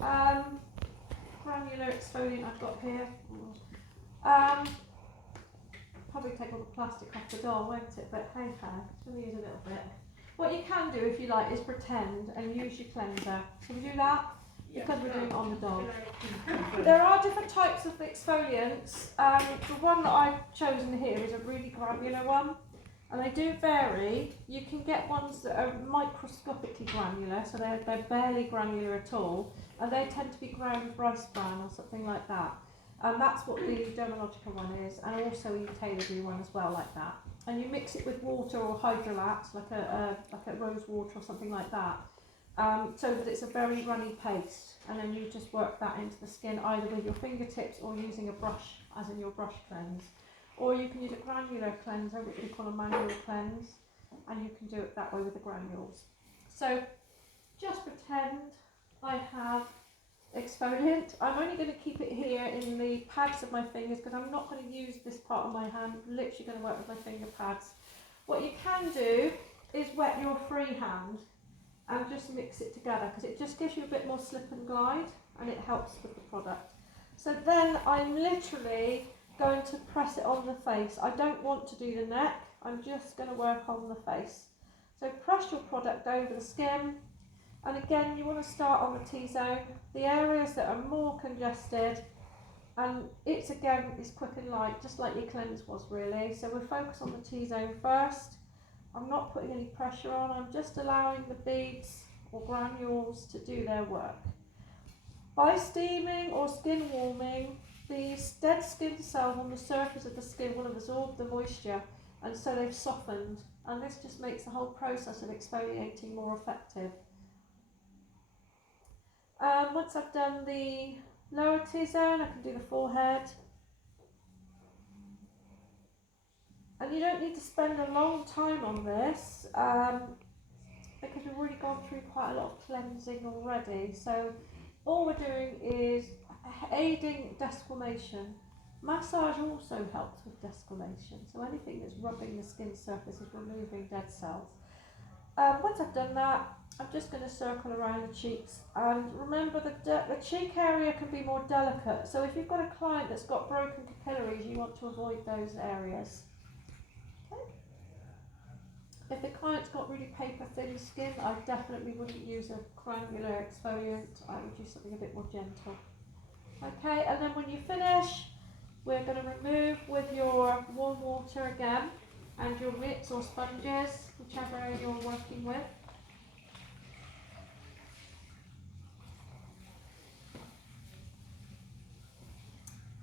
granular exfoliant I've got here. Probably take all the plastic off the doll, won't it? But hey ho, I'm going to use a little bit. What you can do if you like is pretend and use your cleanser. Can we do that? Because we're doing it on the doll. There are different types of exfoliants. The one that I've chosen here is a really granular one, and they do vary. You can get ones that are microscopically granular, so they're barely granular at all, and they tend to be ground rice bran or something like that. And that's what the Dermalogica one is, and also you Taylor do one as well like that. And you mix it with water or hydrolats, like a rose water or something like that, so that it's a very runny paste. And then you just work that into the skin either with your fingertips or using a brush, as in your brush cleanse. Or you can use a granular cleanser, which we call a manual cleanse, and you can do it that way with the granules. So just pretend I have exfoliant. I'm only going to keep it here in the pads of my fingers because I'm not going to use this part of my hand. I'm literally going to work with my finger pads. What you can do is wet your free hand and just mix it together because it just gives you a bit more slip and glide and it helps with the product. So then I'm literally going to press it on the face. I don't want to do the neck, I'm just going to work on the face. So press your product over the skin. And again, you want to start on the T-zone, the areas that are more congested, and it's again is quick and light, just like your cleanse was really. So we'll focus on the T-zone first. I'm not putting any pressure on, I'm just allowing the beads or granules to do their work. By steaming or skin warming, these dead skin cells on the surface of the skin will have absorbed the moisture, and so they've softened, and this just makes the whole process of exfoliating more effective. Once I've done the lower T-zone, I can do the forehead. And you don't need to spend a long time on this because we've already gone through quite a lot of cleansing already. So all we're doing is aiding desquamation. Massage also helps with desquamation. So anything that's rubbing the skin surface is removing dead cells. Once I've done that, I'm just going to circle around the cheeks, and remember the cheek area can be more delicate, so if you've got a client that's got broken capillaries, you want to avoid those areas. Okay. If the client's got really paper thin skin, I definitely wouldn't use a granular exfoliant, I would use something a bit more gentle. Okay, and then when you finish, we're going to remove with your warm water again, and your mitts or sponges, whichever you're working with.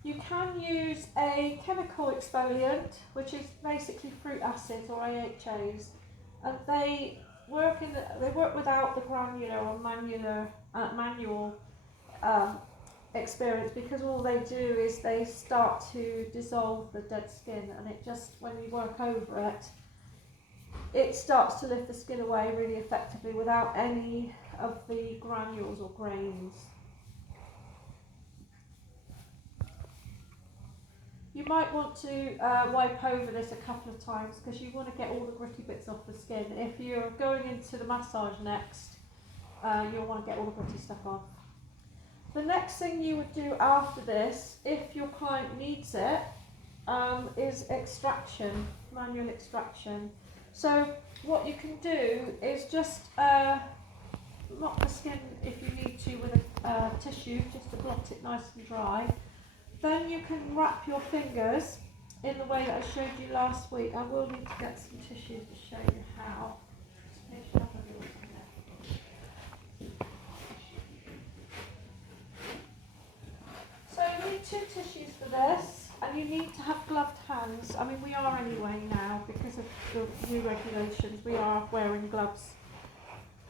You can use a chemical exfoliant, which is basically fruit acids or AHAs, and they work without the granular or manual experience, because all they do is they start to dissolve the dead skin, and it just, when you work over it, it starts to lift the skin away really effectively without any of the granules or grains. You might want to wipe over this a couple of times because you want to get all the gritty bits off the skin. If you're going into the massage next, you'll want to get all the gritty stuff off. The next thing you would do after this, if your client needs it, is extraction, manual extraction. So what you can do is just mop the skin if you need to with a tissue, just to blot it nice and dry. Then you can wrap your fingers in the way that I showed you last week. I will need to get some tissues to show you how. So you need 2 tissues for this, and you need to have gloved hands. I mean, we are anyway now because of the new regulations. We are wearing gloves.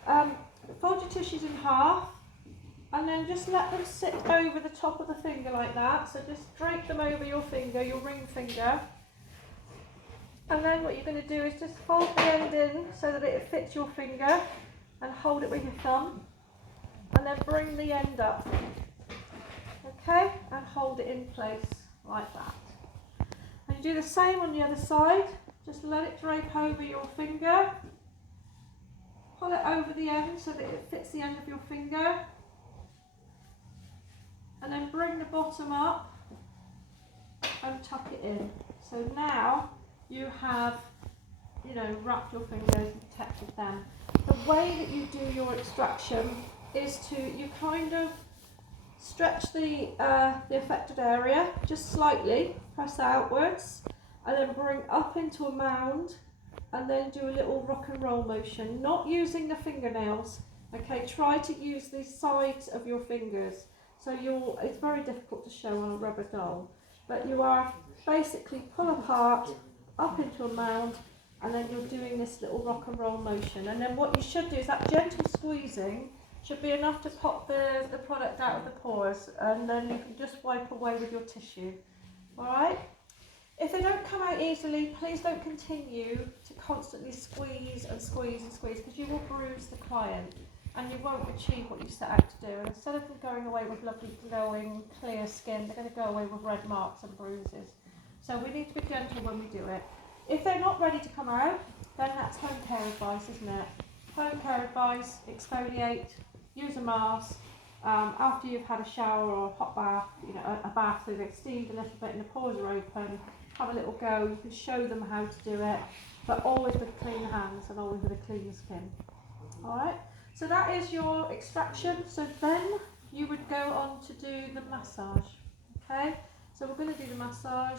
Fold your tissues in half, and then just let them sit over the top of the finger like that. So just drape them over your finger, your ring finger. And then what you're going to do is just fold the end in so that it fits your finger, and hold it with your thumb. And then bring the end up. Okay? And hold it in place like that. And you do the same on the other side. Just let it drape over your finger. Pull it over the end so that it fits the end of your finger. and then bring the bottom up and tuck it in. So now you have, you know, wrapped your fingers and protected them. The way that you do your extraction is you kind of stretch the affected area just slightly, press outwards, and then bring up into a mound, and then do a little rock and roll motion, not using the fingernails. Okay, try to use the sides of your fingers. So it's very difficult to show on a rubber doll, but you are basically pull apart, up into a mound, and then you're doing this little rock and roll motion. And then what you should do is that gentle squeezing should be enough to pop the product out of the pores, and then you can just wipe away with your tissue. Alright? If they don't come out easily, please don't continue to constantly squeeze and squeeze and squeeze, because you will bruise the client and you won't achieve what you set out to do. And instead of them going away with lovely glowing clear skin, they're going to go away with red marks and bruises. So we need to be gentle when we do it. If they're not ready to come out, then that's home care advice, isn't it? Home care advice: exfoliate, use a mask. After you've had a shower or a hot bath, you know, a bath so they've steamed a little bit and the pores are open, have a little go. You can show them how to do it, but always with clean hands and always with a clean skin. Alright, so that is your extraction. So then you would go on to do the massage. Okay, so we're going to do the massage.